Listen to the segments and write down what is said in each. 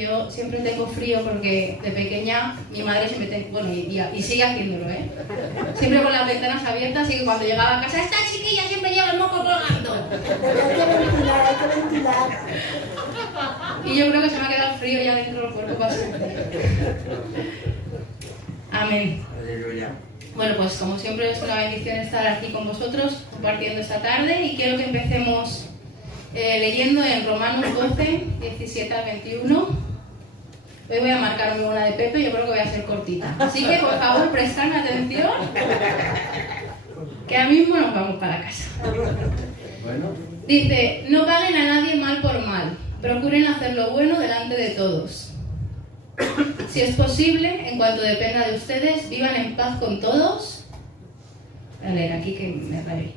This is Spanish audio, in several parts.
yo siempre tengo frío porque de pequeña mi madre siempre y sigue haciéndolo, siempre con las ventanas abiertas, y que cuando llegaba a casa, esta chiquilla siempre lleva el moco colgando. Hay que ventilar. Y yo creo que se me ha quedado frío ya dentro del cuerpo para siempre. Amén. Aleluya. Bueno, pues como siempre es una bendición estar aquí con vosotros compartiendo esta tarde, y quiero que empecemos leyendo en Romanos 12, 17 al 21. Hoy voy a marcarme una de Pepe, yo creo que voy a ser cortita. Así que por favor prestadme atención, que ahora mismo nos vamos para casa. Bueno. Dice, no paguen a nadie mal por mal, procuren hacer lo bueno delante de todos. Si es posible, en cuanto dependa de ustedes, vivan en paz con todos. Voy a leer aquí que me rabé.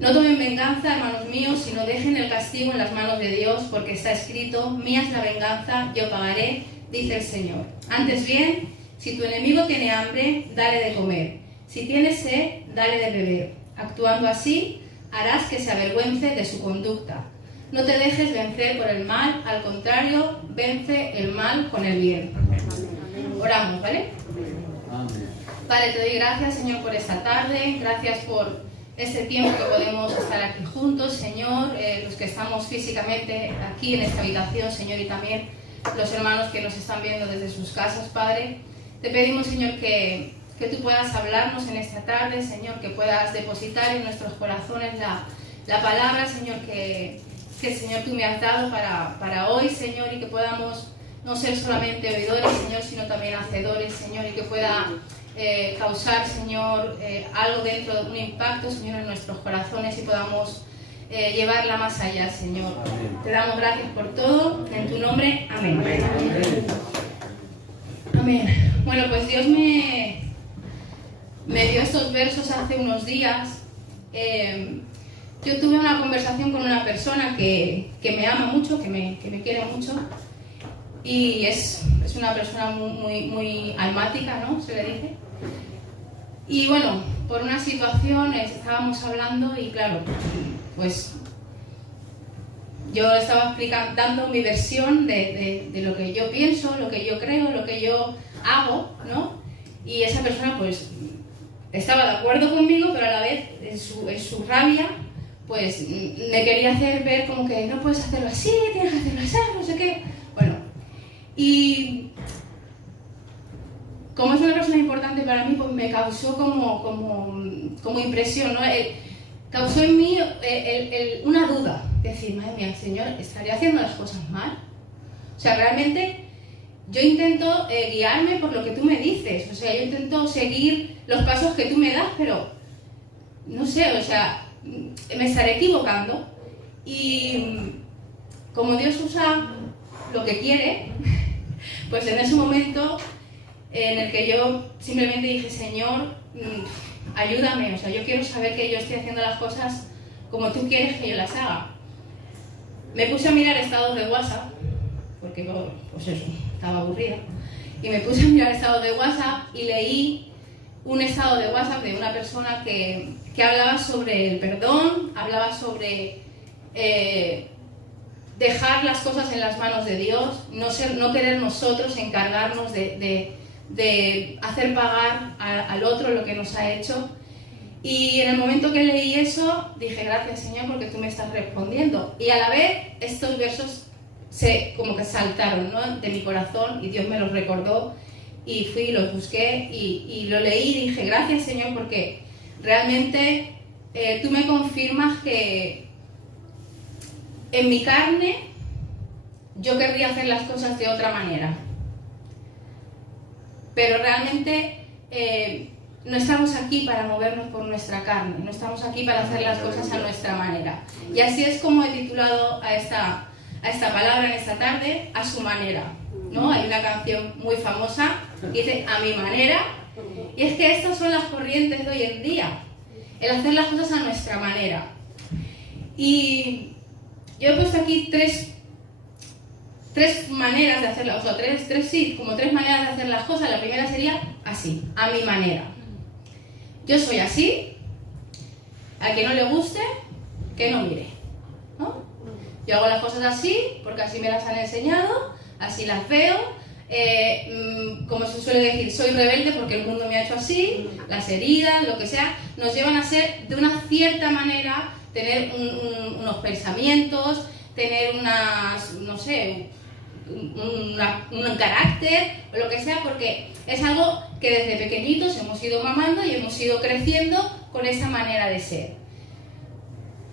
No tomen venganza, hermanos míos, sino dejen el castigo en las manos de Dios, porque está escrito, mía es la venganza, yo pagaré, dice el Señor. Antes bien, si tu enemigo tiene hambre, dale de comer. Si tiene sed, dale de beber. Actuando así, harás que se avergüence de su conducta. No te dejes vencer por el mal, al contrario, vence el mal con el bien. Oramos, ¿vale? Amén. Padre, te doy gracias, Señor, por esta tarde. Gracias por este tiempo que podemos estar aquí juntos, Señor. Los que estamos físicamente aquí en esta habitación, Señor, y también los hermanos que nos están viendo desde sus casas, Padre. Te pedimos, Señor, que tú puedas hablarnos en esta tarde, Señor, que puedas depositar en nuestros corazones la palabra, Señor, que Señor tú me has dado para hoy, Señor, y que podamos no ser solamente oidores, Señor, sino también hacedores, Señor, y que pueda causar, Señor, algo dentro de un impacto, Señor, en nuestros corazones, y podamos llevarla más allá, Señor. Amén. Te damos gracias por todo, en tu nombre, amén. Amén. Amén. Bueno, pues Dios me dio estos versos hace unos días. Yo tuve una conversación con una persona que me ama mucho, que me quiere mucho, y es una persona muy almática, ¿no? Se le dice. Y bueno, por una situación estábamos hablando y claro, pues yo estaba dando mi versión de lo que yo pienso, lo que yo creo, lo que yo hago, ¿no? Y esa persona pues estaba de acuerdo conmigo, pero a la vez en su rabia pues me quería hacer ver como que no puedes hacerlo así, tienes que hacerlo así, no sé qué. Bueno, y como es una persona importante para mí, pues me causó como impresión, ¿no? Causó en mí una duda, decir, madre mía, Señor, ¿estaría haciendo las cosas mal? O sea, realmente yo intento guiarme por lo que tú me dices, o sea, yo intento seguir los pasos que tú me das, pero no sé, o sea, me estaré equivocando. Y como Dios usa lo que quiere, pues en ese momento en el que yo simplemente dije, Señor, ayúdame, o sea, yo quiero saber que yo estoy haciendo las cosas como tú quieres que yo las haga. Me puse a mirar estados de WhatsApp, porque pues eso, estaba aburrida, y me puse a mirar estados de WhatsApp y leí un estado de WhatsApp de una persona que hablaba sobre el perdón, hablaba sobre dejar las cosas en las manos de Dios, no querer nosotros encargarnos de hacer pagar al otro lo que nos ha hecho. Y en el momento que leí eso, dije, gracias, Señor, porque tú me estás respondiendo. Y a la vez, estos versos como que saltaron, ¿no?, de mi corazón, y Dios me los recordó, y fui y los busqué, y lo leí y dije, gracias, Señor, porque realmente tú me confirmas que en mi carne yo querría hacer las cosas de otra manera. Pero realmente no estamos aquí para movernos por nuestra carne, no estamos aquí para hacer las cosas a nuestra manera. Y así es como he titulado a esta palabra en esta tarde, a su manera, ¿no? Hay una canción muy famosa que dice, a mi manera, y es que estas son las corrientes de hoy en día, el hacer las cosas a nuestra manera. Y yo he puesto aquí tres maneras de hacerlas, o sea, tres maneras de hacer las cosas. La primera sería así, a mi manera. Yo soy así, al que no le guste, que no mire, ¿no? Yo hago las cosas así, porque así me las han enseñado, así las veo. Como se suele decir, soy rebelde porque el mundo me ha hecho así, las heridas, lo que sea, nos llevan a ser de una cierta manera, tener unos pensamientos, tener unas, no sé, un carácter o lo que sea, porque es algo que desde pequeñitos hemos ido mamando y hemos ido creciendo con esa manera de ser.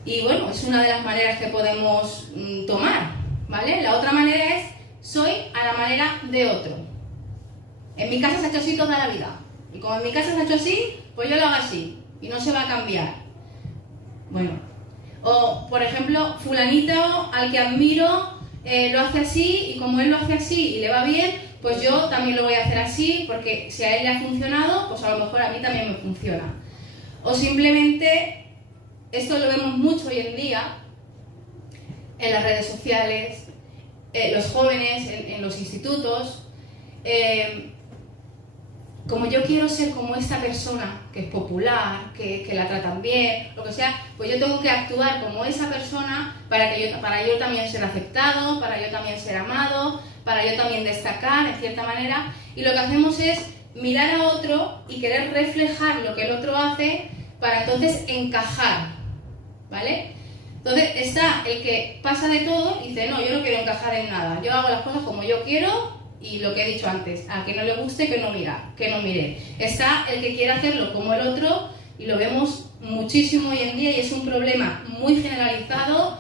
Y bueno, es una de las maneras que podemos tomar, ¿vale? La otra manera es, soy a la manera de otro. En mi casa se ha hecho así toda la vida. Y como en mi casa se ha hecho así, pues yo lo hago así. Y no se va a cambiar. Bueno. O, por ejemplo, fulanito al que admiro lo hace así, y como él lo hace así y le va bien, pues yo también lo voy a hacer así, porque si a él le ha funcionado, pues a lo mejor a mí también me funciona. O simplemente, esto lo vemos mucho hoy en día, en las redes sociales, los jóvenes, en los institutos, como yo quiero ser como esta persona que es popular, que la tratan bien, lo que sea, pues yo tengo que actuar como esa persona para yo también ser aceptado, para yo también ser amado, para yo también destacar en cierta manera. Y lo que hacemos es mirar a otro y querer reflejar lo que el otro hace para entonces encajar, ¿vale? Entonces está el que pasa de todo y dice, no, yo no quiero encajar en nada, yo hago las cosas como yo quiero y lo que he dicho antes, a que no le guste que no mire. Está el que quiere hacerlo como el otro y lo vemos muchísimo hoy en día y es un problema muy generalizado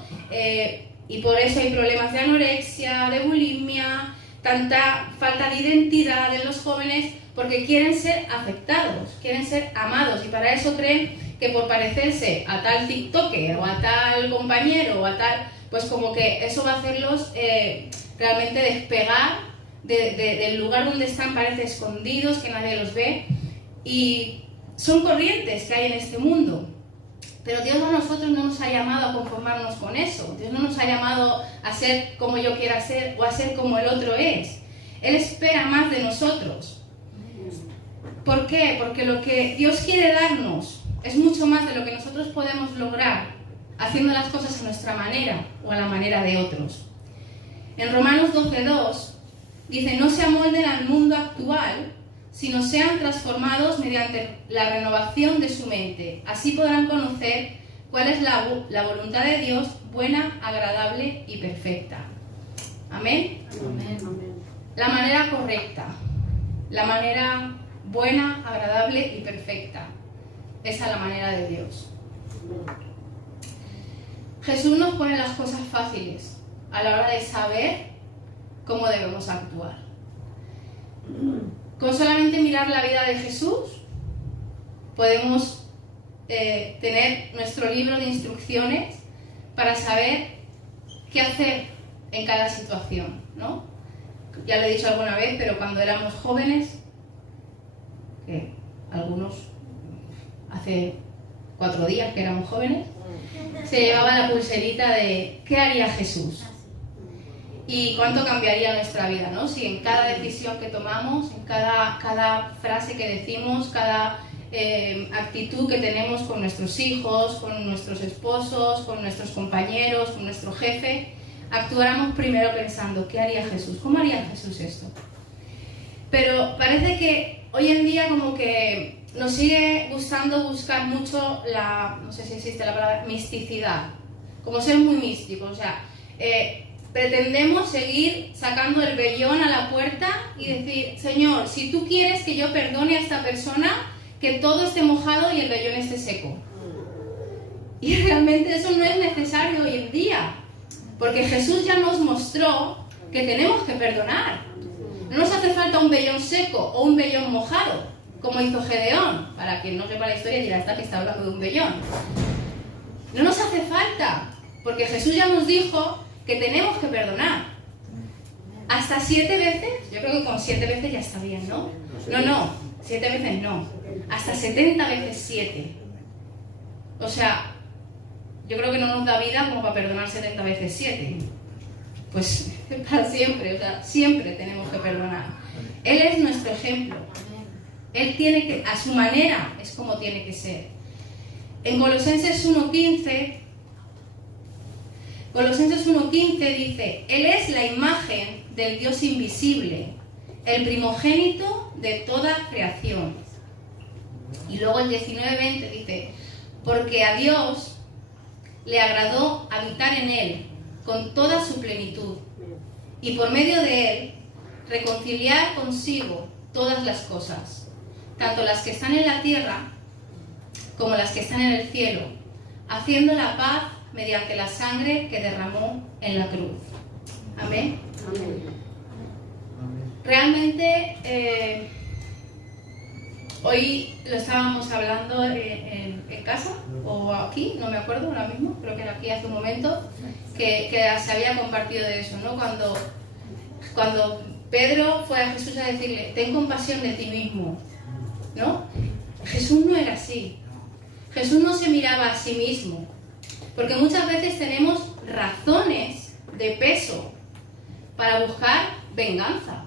y por eso hay problemas de anorexia, de bulimia, tanta falta de identidad en los jóvenes porque quieren ser aceptados, quieren ser amados y para eso creen que por parecerse a tal tiktoker o a tal compañero o a tal, pues como que eso va a hacerlos realmente despegar del lugar donde están, parece escondidos, que nadie los ve, y son corrientes que hay en este mundo. Pero Dios a nosotros no nos ha llamado a conformarnos con eso. Dios no nos ha llamado a ser como yo quiera ser o a ser como el otro es. Él espera más de nosotros. ¿Por qué? Porque lo que Dios quiere darnos es mucho más de lo que nosotros podemos lograr haciendo las cosas a nuestra manera o a la manera de otros. En Romanos 12:2 dice, no se amolden al mundo actual, sino sean transformados mediante la renovación de su mente. Así podrán conocer cuál es la voluntad de Dios, buena, agradable y perfecta. ¿Amén? Amén. La manera correcta, la manera buena, agradable y perfecta. Esa es la manera de Dios. Jesús nos pone las cosas fáciles a la hora de saber cómo debemos actuar. Con solamente mirar la vida de Jesús, podemos tener nuestro libro de instrucciones para saber qué hacer en cada situación, ¿no? Ya lo he dicho alguna vez, pero cuando éramos jóvenes, que algunos hace 4 días que éramos jóvenes, se llevaba la pulserita de ¿qué haría Jesús? Y cuánto cambiaría nuestra vida, ¿no? Si en cada decisión que tomamos, en cada frase que decimos, cada actitud que tenemos con nuestros hijos, con nuestros esposos, con nuestros compañeros, con nuestro jefe, actuáramos primero pensando, ¿qué haría Jesús? ¿Cómo haría Jesús esto? Pero parece que hoy en día como que nos sigue gustando buscar mucho no sé si existe la palabra, misticidad, como ser muy místicos, o sea, pretendemos seguir sacando el vellón a la puerta y decir, Señor, si tú quieres que yo perdone a esta persona, que todo esté mojado y el vellón esté seco. Y realmente eso no es necesario hoy en día, porque Jesús ya nos mostró que tenemos que perdonar. No nos hace falta un vellón seco o un vellón mojado, como hizo Gedeón. Para quien no sepa la historia dirá, que está hablando de un vellón. No nos hace falta, porque Jesús ya nos dijo que tenemos que perdonar. Hasta 7 veces, yo creo que con 7 veces ya está bien, ¿no? No, 7 veces no. Hasta 70 veces 7. O sea, yo creo que no nos da vida como para perdonar 70 veces 7. Pues para siempre, o sea, siempre tenemos que perdonar. Él es nuestro ejemplo. Él tiene que, a su manera, es como tiene que ser. En Colosenses 1:15 Colosenses 1:15 dice, Él es la imagen del Dios invisible, el primogénito de toda creación. Y luego el 19:20 dice, porque a Dios le agradó habitar en Él con toda su plenitud, y por medio de Él reconciliar consigo todas las cosas, tanto las que están en la tierra como las que están en el cielo, haciendo la paz mediante la sangre que derramó en la cruz. Amén. Amén. Realmente, hoy lo estábamos hablando en casa, o aquí, no me acuerdo ahora mismo, creo que era aquí hace un momento, que se había compartido de eso, ¿no? Cuando Pedro fue a Jesús a decirle, ten compasión de ti mismo, ¿no? Jesús no era así. Jesús no se miraba a sí mismo, porque muchas veces tenemos razones de peso para buscar venganza.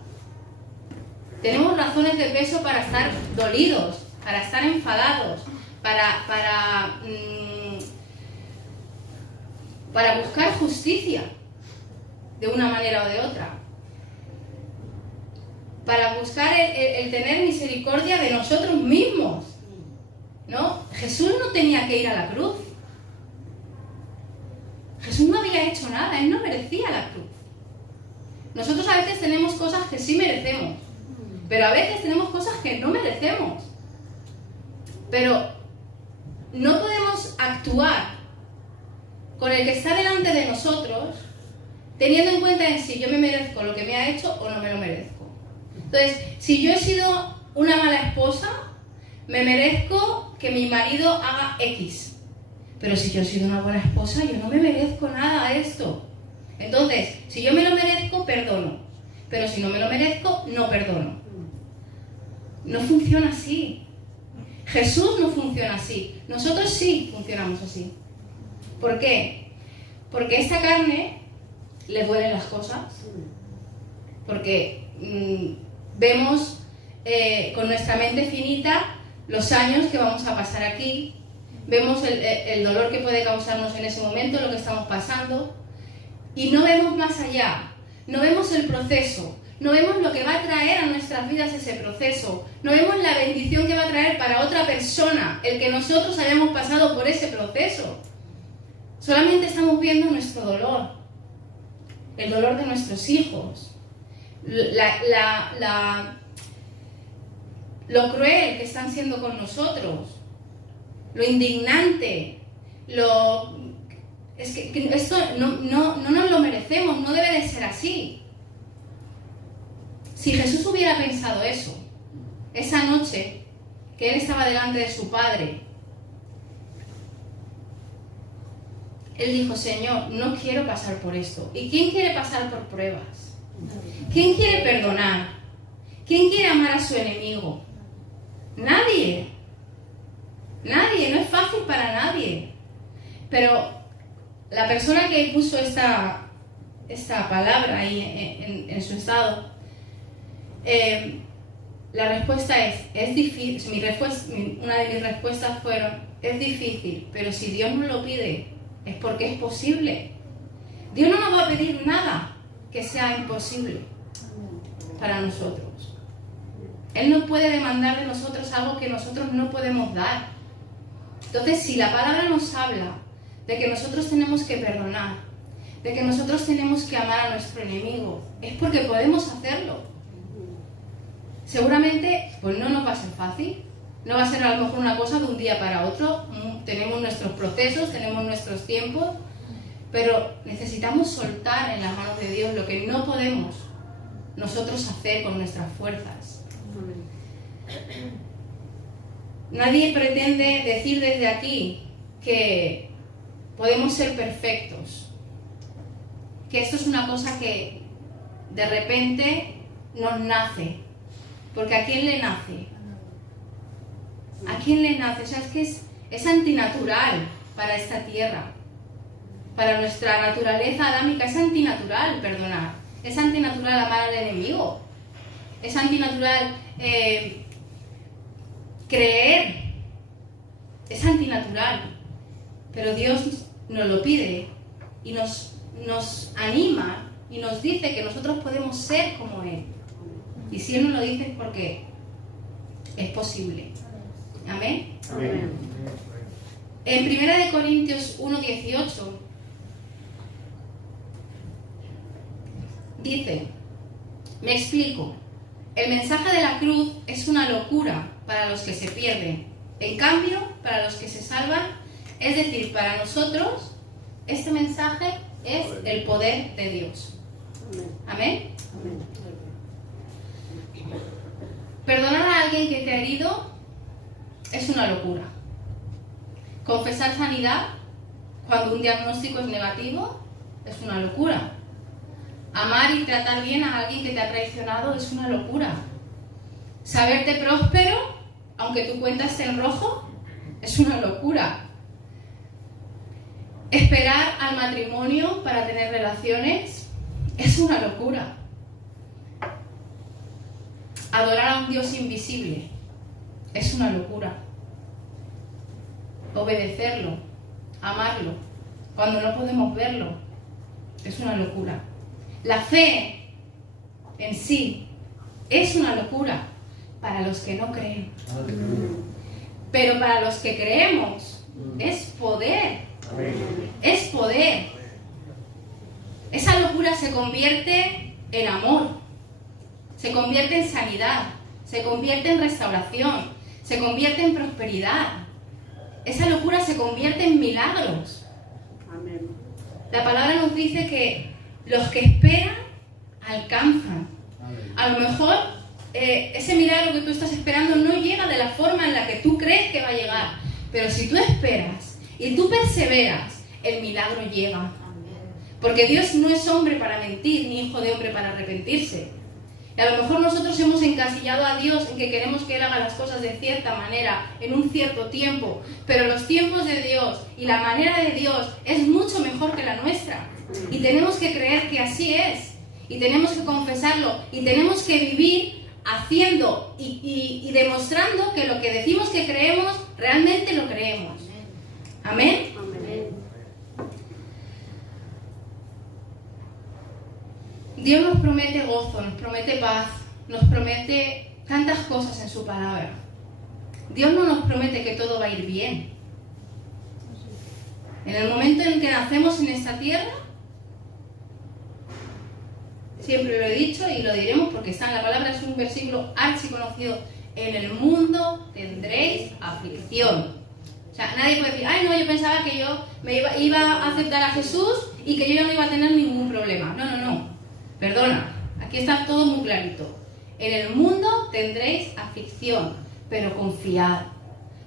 Tenemos razones de peso para estar dolidos, para estar enfadados, para buscar justicia de una manera o de otra, para buscar el tener misericordia de nosotros mismos, ¿no? Jesús no tenía que ir a la cruz. Jesús no había hecho nada, Él no merecía la cruz. Nosotros a veces tenemos cosas que sí merecemos, pero a veces tenemos cosas que no merecemos. Pero no podemos actuar con el que está delante de nosotros teniendo en cuenta en si yo me merezco lo que me ha hecho o no me lo merezco. Entonces, si yo he sido una mala esposa, me merezco que mi marido haga X. Pero si yo he sido una buena esposa, yo no me merezco nada de esto. Entonces, si yo me lo merezco, perdono. Pero si no me lo merezco, no perdono. No funciona así. Jesús no funciona así. Nosotros sí funcionamos así. ¿Por qué? Porque a esta carne le duelen las cosas. Porque vemos con nuestra mente finita los años que vamos a pasar aquí. Vemos el dolor que puede causarnos en ese momento, lo que estamos pasando. Y no vemos más allá. No vemos el proceso. No vemos lo que va a traer a nuestras vidas ese proceso. No vemos la bendición que va a traer para otra persona el que nosotros hayamos pasado por ese proceso. Solamente estamos viendo nuestro dolor, el dolor de nuestros hijos, lo cruel que están siendo con nosotros, lo indignante, es que esto no nos lo merecemos, no debe de ser así. Si Jesús hubiera pensado eso, esa noche que Él estaba delante de su Padre, Él dijo, Señor, no quiero pasar por esto. ¿Y quién quiere pasar por pruebas? ¿Quién quiere perdonar? ¿Quién quiere amar a su enemigo? Nadie. Nadie, no es fácil para nadie. Pero la persona que puso esta palabra ahí en su estado, la respuesta es difícil. Una de mis respuestas fueron, es difícil, pero si Dios nos lo pide, es porque es posible. Dios no nos va a pedir nada que sea imposible para nosotros. Él no puede demandar de nosotros algo que nosotros no podemos dar. Entonces, si la palabra nos habla de que nosotros tenemos que perdonar, de que nosotros tenemos que amar a nuestro enemigo, es porque podemos hacerlo. Seguramente, pues no nos va a ser fácil. No va a ser a lo mejor una cosa de un día para otro. Tenemos nuestros procesos, tenemos nuestros tiempos, pero necesitamos soltar en las manos de Dios lo que no podemos nosotros hacer con nuestras fuerzas. Nadie pretende decir desde aquí que podemos ser perfectos, que esto es una cosa que de repente nos nace, porque ¿a quién le nace? ¿A quién le nace? O sea, es que es antinatural para esta tierra, para nuestra naturaleza adámica, es antinatural perdonar, es antinatural amar al enemigo, es antinatural creer, es antinatural, pero Dios nos lo pide y nos anima y nos dice que nosotros podemos ser como Él. Y si Él nos lo dice es porque es posible. Amén. Amén. En 1 Corintios 1:18 dice, me explico, el mensaje de la cruz es una locura para los que se pierden, en cambio, para los que se salvan, es decir, para nosotros, este mensaje es el poder de Dios. Amén. Perdonar a alguien que te ha herido es una locura. Confesar sanidad cuando un diagnóstico es negativo es una locura. Amar y tratar bien a alguien que te ha traicionado es una locura. Saberte próspero, aunque tu cuenta esté en rojo, es una locura. Esperar al matrimonio para tener relaciones es una locura. Adorar a un Dios invisible es una locura. Obedecerlo, amarlo, cuando no podemos verlo, es una locura. La fe en sí es una locura para los que no creen. Pero para los que creemos, es poder. Es poder. Esa locura se convierte en amor, se convierte en sanidad, se convierte en restauración, se convierte en prosperidad. Esa locura se convierte en milagros. Amén. La palabra nos dice que los que esperan alcanzan. A lo mejor ese milagro que tú estás esperando no llega de la forma en la que tú crees que va a llegar, pero si tú esperas y tú perseveras, el milagro llega. Porque Dios no es hombre para mentir, ni hijo de hombre para arrepentirse. Y a lo mejor nosotros hemos encasillado a Dios en que queremos que Él haga las cosas de cierta manera, en un cierto tiempo, pero los tiempos de Dios y la manera de Dios es mucho mejor que la nuestra. Y tenemos que creer que así es, y tenemos que confesarlo, y tenemos que vivir haciendo y demostrando que lo que decimos que creemos, realmente lo creemos. Amén. Dios nos promete gozo, nos promete paz, nos promete tantas cosas en su palabra. Dios no nos promete que todo va a ir bien. En el momento en que nacemos en esta tierra, siempre lo he dicho y lo diremos porque está en la palabra, es un versículo archiconocido. En el mundo tendréis aflicción. O sea, nadie puede decir, ay no, yo pensaba que yo iba a aceptar a Jesús y que yo ya no iba a tener ningún problema. No. Perdona, aquí está todo muy clarito. En el mundo tendréis aflicción, pero confiad,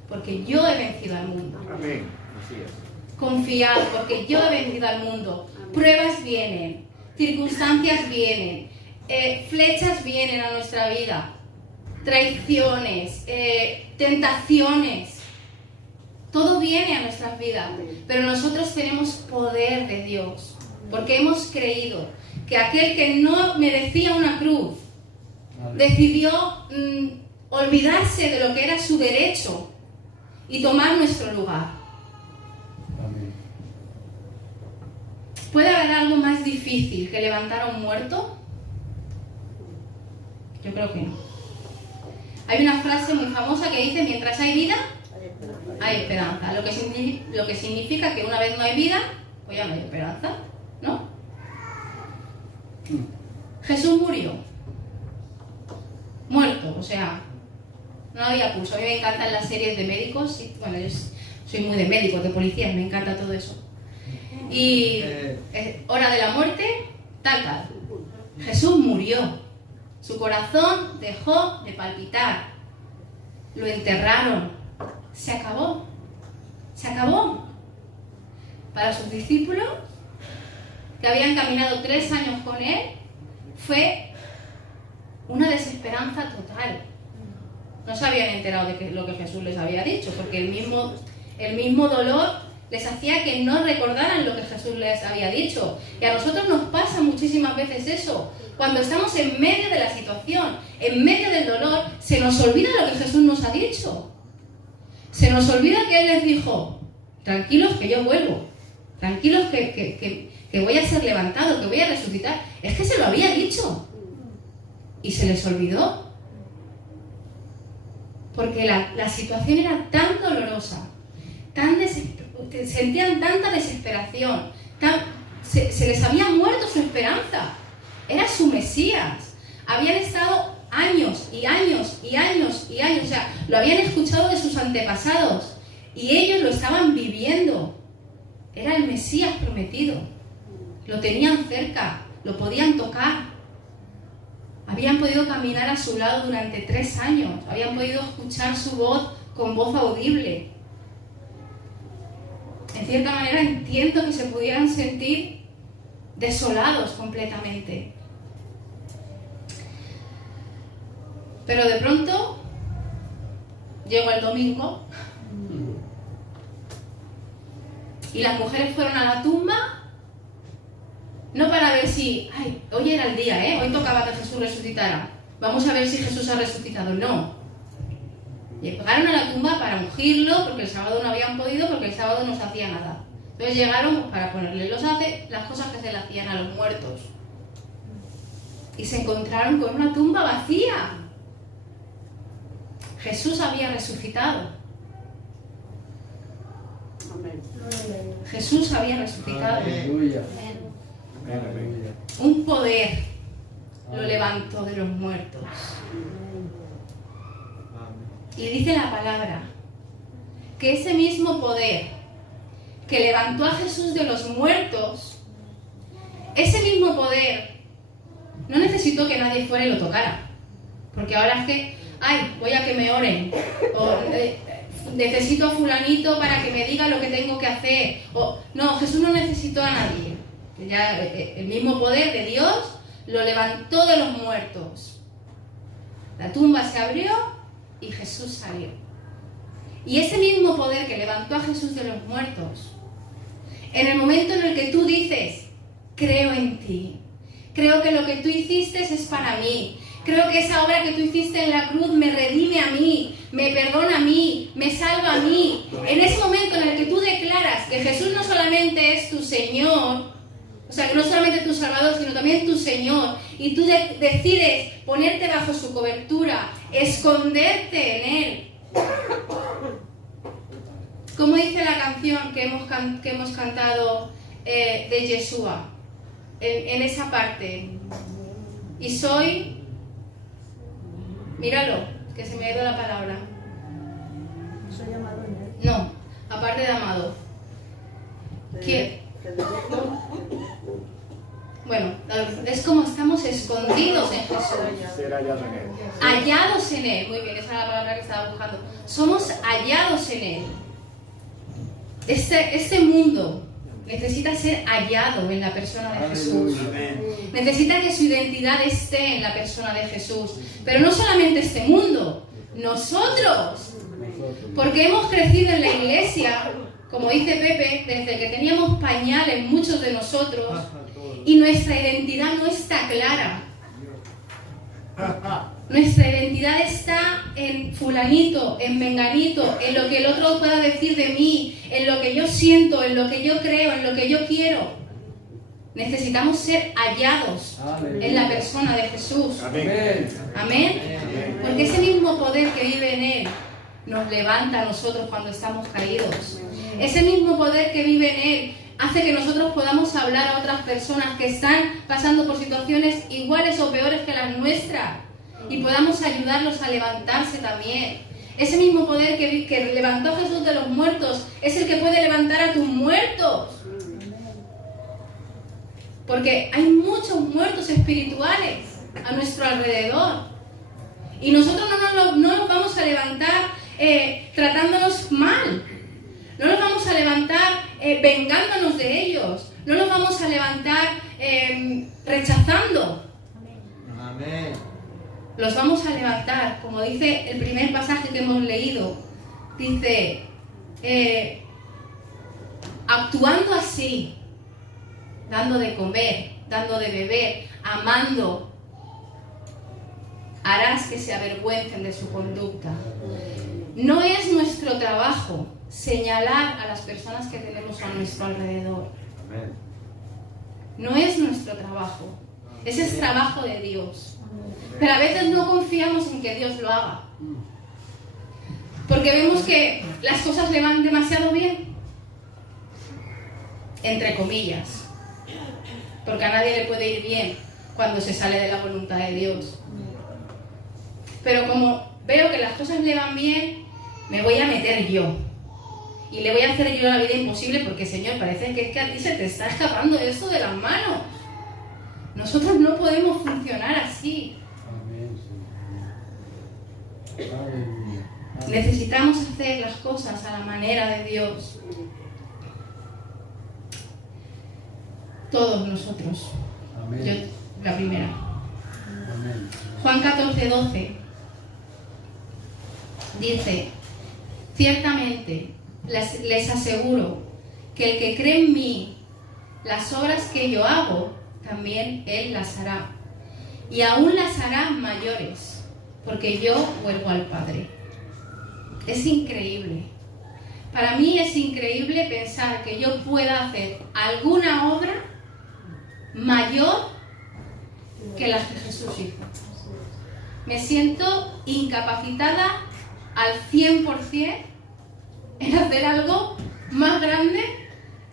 porque yo he vencido al mundo. Amén. Así es. Confiad, porque yo he vencido al mundo. Pruebas vienen, circunstancias vienen, flechas vienen a nuestra vida, traiciones, tentaciones. Todo viene a nuestras vidas, pero nosotros tenemos poder de Dios, porque hemos creído que aquel que no merecía una cruz decidió olvidarse de lo que era su derecho y tomar nuestro lugar. Amén. ¿Puede haber algo más difícil que levantar a un muerto? Yo creo que no. Hay una frase muy famosa que dice, mientras hay vida, hay esperanza. Lo que significa que una vez no hay vida, pues ya no hay esperanza, ¿no? Jesús murió. Muerto, o sea, no había pulso. A mí me encantan las series de médicos. Bueno, yo soy muy de médicos, de policías, me encanta todo eso. Y hora de la muerte, tal. Jesús murió. Su corazón dejó de palpitar. Lo enterraron. Se acabó. Se acabó. Para sus discípulos, que habían caminado 3 años con Él, fue una desesperanza total. No se habían enterado de lo que Jesús les había dicho, porque el mismo dolor les hacía que no recordaran lo que Jesús les había dicho. Y a nosotros nos pasa muchísimas veces eso. Cuando estamos en medio de la situación, en medio del dolor, se nos olvida lo que Jesús nos ha dicho. Se nos olvida que Él les dijo, tranquilos que yo vuelvo. tranquilos que voy a ser levantado, que voy a resucitar. Es que se lo había dicho. Y se les olvidó. Porque la situación era tan dolorosa, sentían tanta desesperación, se les había muerto su esperanza. Era su Mesías. Habían estado años y años y años y años, o sea, lo habían escuchado de sus antepasados y ellos lo estaban viviendo. Era el Mesías prometido. Lo tenían cerca, lo podían tocar. Habían podido caminar a su lado durante 3 años, habían podido escuchar su voz con voz audible. En cierta manera entiendo que se pudieran sentir desolados completamente. Pero de pronto llegó el domingo y las mujeres fueron a la tumba, no para ver si, hoy era el día, hoy tocaba que Jesús resucitara, vamos a ver si Jesús ha resucitado. No. Llegaron a la tumba para ungirlo, porque el sábado no habían podido, porque el sábado no se hacía nada. Entonces llegaron para ponerle las cosas que se le hacían a los muertos. Y se encontraron con una tumba vacía. Jesús había resucitado. Amén. Jesús había resucitado. Aleluya. Un poder lo levantó de los muertos. Y dice la palabra que ese mismo poder que levantó a Jesús de los muertos, ese mismo poder no necesitó que nadie fuera y lo tocara. Porque ahora es que, voy a que me oren, o necesito a fulanito para que me diga lo que tengo que hacer. No, Jesús no necesitó a nadie. Ya el mismo poder de Dios lo levantó de los muertos. La tumba se abrió y Jesús salió. Y ese mismo poder que levantó a Jesús de los muertos, en el momento en el que tú dices, creo en ti, creo que lo que tú hiciste es para mí, creo que esa obra que tú hiciste en la cruz me redime a mí, me perdona a mí, me salva a mí, en ese momento en el que tú declaras que Jesús no solamente es tu Señor, o sea, que no solamente tu Salvador, sino también tu Señor, y tú decides ponerte bajo su cobertura, esconderte en Él. Como dice la canción que hemos cantado de Yeshua, en esa parte. Y soy, míralo, que se me ha ido la palabra. Soy amado en él. No, aparte de amado. Bueno, es como estamos escondidos en Jesús. Ser hallado en él. Hallados en Él. Muy bien, esa era la palabra que estaba buscando. Somos hallados en Él. Este mundo necesita ser hallado en la persona de Jesús. Necesita que su identidad esté en la persona de Jesús. Pero no solamente este mundo, nosotros. Porque hemos crecido en la iglesia, como dice Pepe, desde que teníamos pañales muchos de nosotros, y nuestra identidad no está clara. Nuestra identidad está en fulanito, en menganito, en lo que el otro pueda decir de mí, en lo que yo siento, en lo que yo creo, en lo que yo quiero. Necesitamos ser hallados en la persona de Jesús. Amén. Amén. Porque ese mismo poder que vive en Él nos levanta a nosotros cuando estamos caídos. Ese mismo poder que vive en Él hace que nosotros podamos hablar a otras personas que están pasando por situaciones iguales o peores que las nuestras y podamos ayudarlos a levantarse también. Ese mismo poder que levantó a Jesús de los muertos es el que puede levantar a tus muertos. Porque hay muchos muertos espirituales a nuestro alrededor. Y nosotros no nos vamos a levantar tratándonos mal. No nos vamos a levantar vengándonos de ellos. No nos vamos a levantar rechazando. Amén. Los vamos a levantar, como dice el primer pasaje que hemos leído. Dice, actuando así, dando de comer, dando de beber, amando, harás que se avergüencen de su conducta. No es nuestro trabajo señalar a las personas que tenemos a nuestro alrededor. Amén. No es nuestro trabajo. Ese es trabajo de Dios. Pero a veces no confiamos en que Dios lo haga. Porque vemos que las cosas le van demasiado bien. Entre comillas. Porque a nadie le puede ir bien cuando se sale de la voluntad de Dios. Pero como veo que las cosas le van bien, me voy a meter yo. Y le voy a hacer yo la vida imposible porque, Señor, parece que es que a ti se te está escapando esto de las manos. Nosotros no podemos funcionar así. Amén, Señor. Aleluya. Necesitamos hacer las cosas a la manera de Dios. Todos nosotros. Amén. Yo, la primera. Amén. Juan 14:12 dice: ciertamente les aseguro que el que cree en mí, las obras que yo hago, también él las hará. Y aún las hará mayores, porque yo vuelvo al Padre. Es increíble. Para mí es increíble pensar que yo pueda hacer alguna obra mayor que las que Jesús hizo. Me siento incapacitada al 100% en hacer algo más grande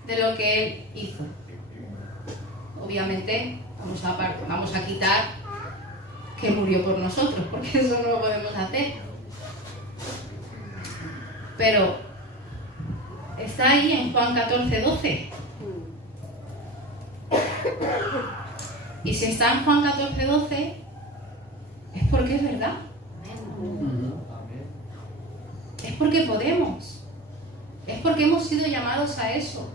de lo que Él hizo. Obviamente vamos a quitar que murió por nosotros, porque eso no lo podemos hacer. Pero está ahí en Juan 14:12. Y si está en Juan 14:12, es porque es verdad. Es porque podemos. Es porque hemos sido llamados a eso.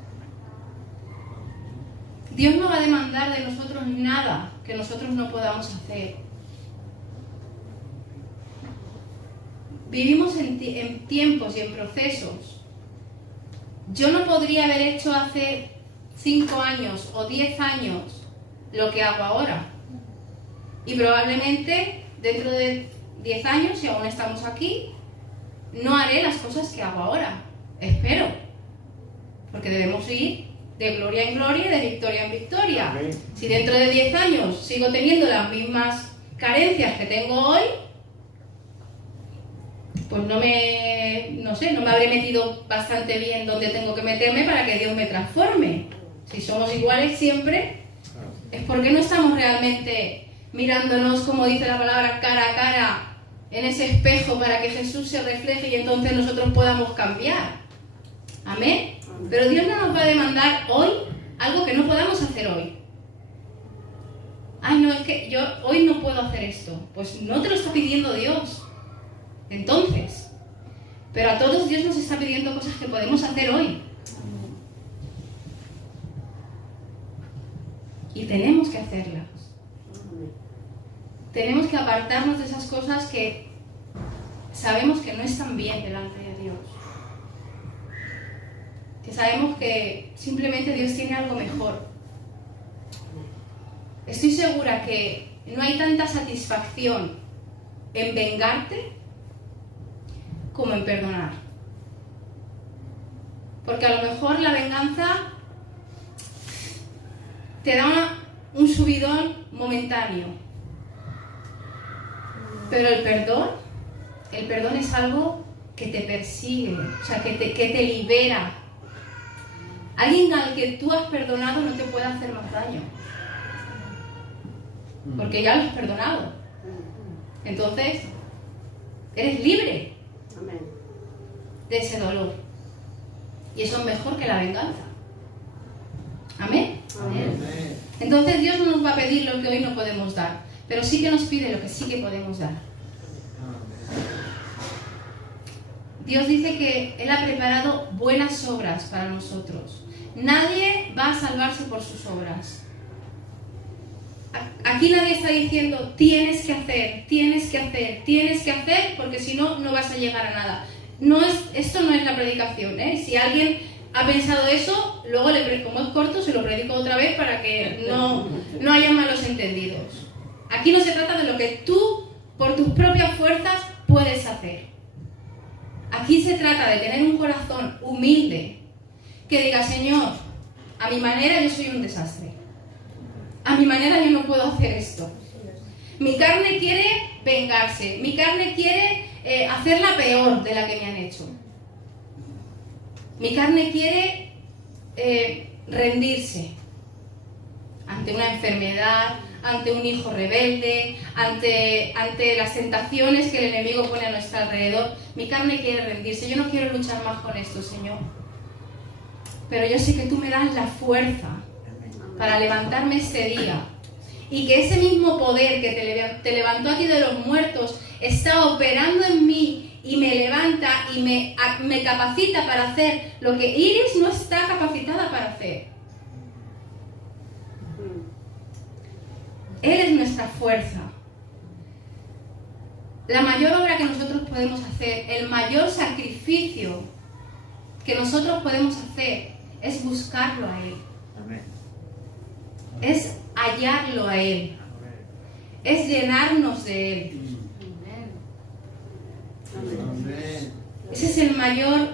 Dios no va a demandar de nosotros nada que nosotros no podamos hacer. Vivimos en tiempos y en procesos. Yo no podría haber hecho hace 5 años o 10 años lo que hago ahora. Y probablemente dentro de 10 años, si aún estamos aquí, no haré las cosas que hago ahora. Espero. Porque debemos ir de gloria en gloria y de victoria en victoria. Amén. Si dentro de 10 años sigo teniendo las mismas carencias que tengo hoy, pues no me habré metido bastante bien donde tengo que meterme para que Dios me transforme. Si somos iguales siempre, es porque no estamos realmente mirándonos, como dice la palabra, cara a cara en ese espejo para que Jesús se refleje y entonces nosotros podamos cambiar. Amén. Pero Dios no nos va a demandar hoy algo que no podamos hacer hoy. Ay, no, es que yo hoy no puedo hacer esto. Pues no te lo está pidiendo Dios. Entonces, pero a todos Dios nos está pidiendo cosas que podemos hacer hoy. Y tenemos que hacerlas. Tenemos que apartarnos de esas cosas que sabemos que no están bien delante de Dios. Que sabemos que simplemente Dios tiene algo mejor. Estoy segura que no hay tanta satisfacción en vengarte como en perdonar. Porque a lo mejor la venganza te da un subidón momentáneo. Pero el perdón es algo que te persigue, o sea, que te libera. Alguien al que tú has perdonado no te puede hacer más daño. Porque ya lo has perdonado. Entonces, eres libre de ese dolor. Y eso es mejor que la venganza. ¿Amén? Amén. Entonces Dios no nos va a pedir lo que hoy no podemos dar, pero sí que nos pide lo que sí que podemos dar. Dios dice que Él ha preparado buenas obras para nosotros. Nadie va a salvarse por sus obras. Aquí nadie está diciendo tienes que hacer, porque si no, no vas a llegar a nada. Esto no es la predicación, ¿eh? Si alguien ha pensado eso, luego, como es corto, se lo predico otra vez para que no haya malos entendidos. Aquí no se trata de lo que tú, por tus propias fuerzas, puedes hacer. Aquí se trata de tener un corazón humilde que diga, Señor, a mi manera yo soy un desastre. A mi manera yo no puedo hacer esto. Mi carne quiere vengarse. Mi carne quiere hacerla peor de la que me han hecho. Mi carne quiere rendirse ante una enfermedad, ante un hijo rebelde, ante las tentaciones que el enemigo pone a nuestro alrededor. Mi carne quiere rendirse. Yo no quiero luchar más con esto, Señor. Pero yo sé que tú me das la fuerza para levantarme este día. Y que ese mismo poder que te levantó a ti de los muertos está operando en mí y me levanta y me capacita para hacer lo que Iris no está capacitada para hacer. Él es nuestra fuerza. La mayor obra que nosotros podemos hacer, el mayor sacrificio que nosotros podemos hacer es buscarlo a Él. Amén. Es hallarlo a Él. Es llenarnos de Él. Amén. Ese es el mayor,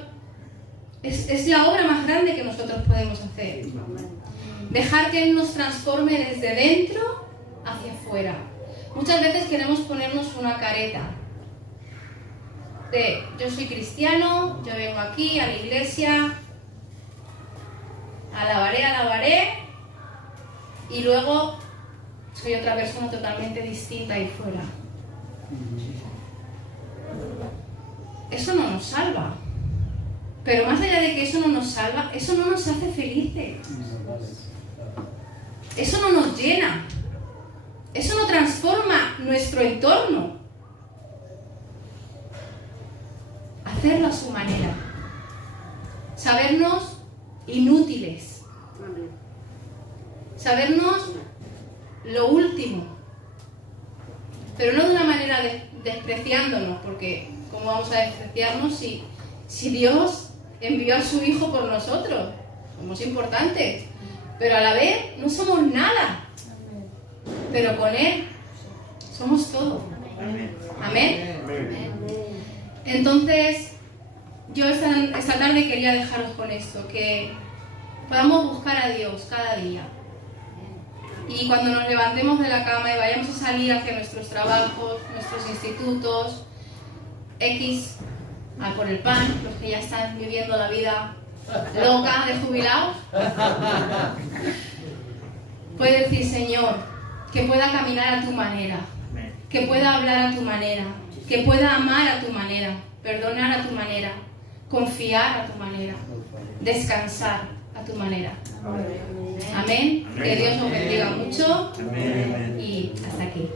es la obra más grande que nosotros podemos hacer. Dejar que Él nos transforme desde dentro hacia afuera. Muchas veces queremos ponernos una careta de yo soy cristiano, yo vengo aquí a la iglesia, alabaré, y luego soy otra persona totalmente distinta ahí fuera. Eso no nos salva. Pero más allá de que eso no nos salva, eso no nos hace felices. Eso no nos llena. Eso no transforma nuestro entorno. Hacerlo a su manera. Sabernos inútiles. Sabernos lo último. Pero no de una manera despreciándonos, porque ¿cómo vamos a despreciarnos si Dios envió a su Hijo por nosotros? Somos importantes, pero a la vez no somos nada. Pero con Él somos todo. Amén. Entonces, yo esta tarde quería dejaros con esto, que podamos buscar a Dios cada día. Y cuando nos levantemos de la cama y vayamos a salir hacia nuestros trabajos, nuestros institutos, a por el pan, los que ya están viviendo la vida loca de jubilados, puede decir, Señor, que pueda caminar a tu manera, que pueda hablar a tu manera, que pueda amar a tu manera, perdonar a tu manera, confiar a tu manera, descansar a tu manera. Amén. Que Dios os bendiga mucho y hasta aquí.